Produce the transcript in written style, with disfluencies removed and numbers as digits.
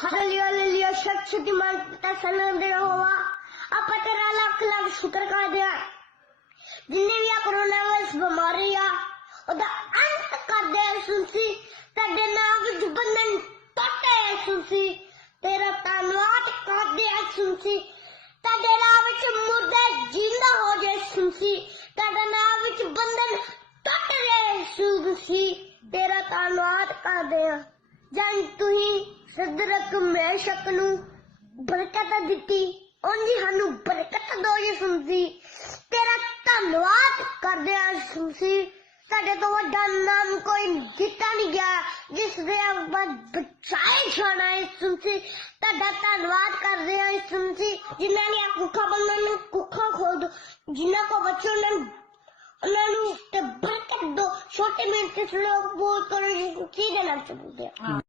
Hallelujah, Shaktimaan पिता सनंद रहोवा ਆਪਾਂ ਤੇਰਾ ਲੱਖ ਲੱਖ ਸ਼ੁਕਰ ਕਰਦੇ ਆ ਜਿੰਨੇ ਵੀ ਆ ਕੋਰੋਨਾ ਵਾਇਰਸ ਬਿਮਾਰੀ ਆ ਉਹਦਾ ਅੰਤ ਕਰਦੇ ਆ ਸੁਣਸੀ ਤੁਹਾਡੇ ਨਾਮ ਵਿੱਚ ਬੰਧਨ ਟੁੱਟੇ ਸੁਣਸੀ ਤੇਰਾ ਧੰਨਵਾਦ ਕਰਦੇ ਆ ਸੁਣਸੀ ਤੁਹਾਡੇ ਨਾਮ ਵਿੱਚ ਮੁਰਦੇ ਜਿੰਦਾ ਹੋ ਜਾਏ ਸੁਣਸੀ ਤੁਹਾਡੇ ਨਾਮ ਵਿੱਚ ਬੰਧਨ ਟੁੱਟ ਜਾਏ ਸੁਣਸੀ ਤੇਰਾ ਧੰਨਵਾਦ ਕਰਦੇ ਆ ਜਨ ਤੁਸੀਂ ਸਦਰਕ ਮੈਂ ਸ਼ਕ ਨੂੰ ਬਰਕਤ ਦਿੱਤੀ onde ਸਾਨੂੰ ਬਰਕਤ ਦੋ ਯਿਸੂਸੀ ਤੇਰਾ ਧੰਨਵਾਦ ਕਰਦੇ ਆ ਯਿਸੂਸੀ ਸਾਡੇ ਤੋਂ ਵੱਡਾ ਨਾਮ ਕੋਈ ਦਿੱਤਾ ਨਹੀਂ ਗਿਆ ਜਿਸ ਦੇ ਬਾਅਦ ਬਚਾਏ ਜਾਣਾ ਯਿਸੂਸੀ ਤੁਹਾਡਾ ਧੰਨਵਾਦ ਕਰਦੇ ਆ ਯਿਸੂਸੀ ਜਿਨ੍ਹਾਂ ਨੇ ਕੁੱਖਾ ਬੰਨਣ ਨੂੰ ਕੁੱਖਾ ਖੋਲ ਦੋ ਜਿਨ੍ਹਾਂ ਕੋ ਬੱਚੇ ਉਹਨਾਂ ਨੂੰ ਤੇ ਬਰਕਤ ਦੋ ਛੋਟੇ ਮਿੰਟ ਲੋਕ ਬੋਲ ਕਰ ਯਿਸੂਸੀ ਦੇ ਨਾਮ ਚ ਬੋਲਦੇ ਆ